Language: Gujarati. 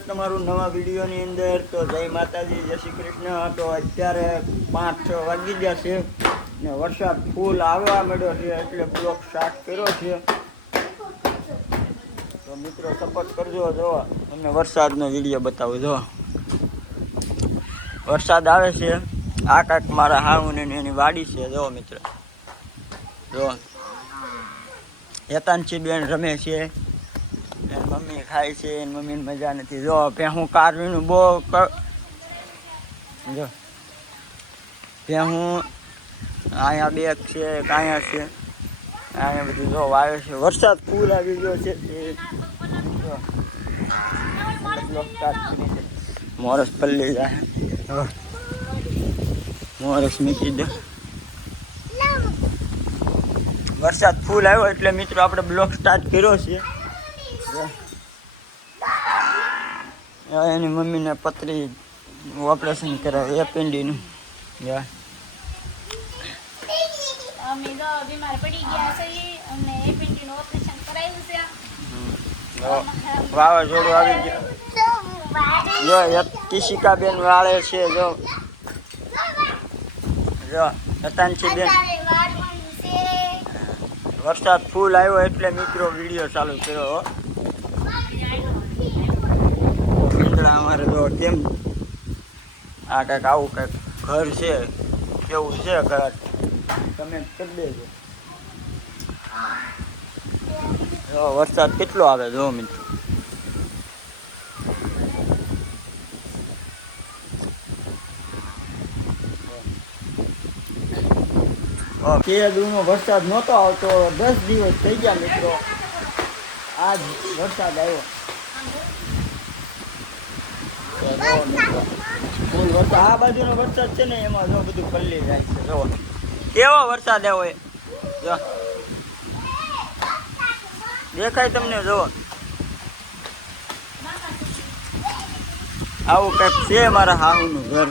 તમારું નવા વિડીયોની અંદર તો જય માતાજી, જય શ્રી કૃષ્ણ। તો અત્યારે 5-6 વાગી ગયા છે ને વરસાદ ફૂલ આવવા માંડ્યો છે એટલે બ્લોગ સ્ટાર્ટ કર્યો છે। તો મિત્રો સપોર્ટ કરજો। જો તમને વરસાદનો વિડીયો બતાવું। જો વરસાદ આવે છે, આ કાંઈક મારા હાઉને એની વાડી છે। જો મિત્રો, જો હેતાંશી બેન રમે છે, મમ્મી ખાય છે, મમ્મીને મજા નથી। જો ભેહું કારવીનું બહુ જો ભેહું અહીંયા બેગ છે, કાંયા છે, અહીંયા બધું જો વાવે છે। વરસાદ ફૂલ આવી ગયો છે મોરસ પલ્લી જાય, મોરસ મૂકી દે। વરસાદ ફૂલ આવ્યો એટલે મિત્રો આપણે બ્લોગ સ્ટાર્ટ કર્યો છે। એની મમ્મીને પથરી ઓપરેશન કરાવે એપેન્ડિનું। અમે તો બીમાર પડી ગયા છે અને એપેન્ડિનું ઓપરેશન કરાવ્યું છે। વાવાઝોડું આવી ગયું। જો કિશિકા બેન વાળે છે। જો હેતાંશી બેન, વરસાદ ફૂલ આવ્યો એટલે મિત્રો વિડીયો ચાલુ કર્યો। અમારે તો કેમ આ કંઈક આવું કંઈક ઘર છે, કેવું છે ઘર કમેન્ટ કરી દેજો। જો વરસાદ કેટલો આવે જો મિત્રો, કેદુનો વરસાદ નહોતો આવતો, 10 દિવસ થઈ ગયા મિત્રો, આજ વરસાદ આવ્યો। ફૂલ વરસાદ આ બાજુનો વરસાદ છે ને એમાં જો બધું પલ્લી જાય છે। જો કેવો વરસાદ આવ્યો એ જો દેખાય તમને। જો આવું કંઈક છે મારા હાહુનું ઘર।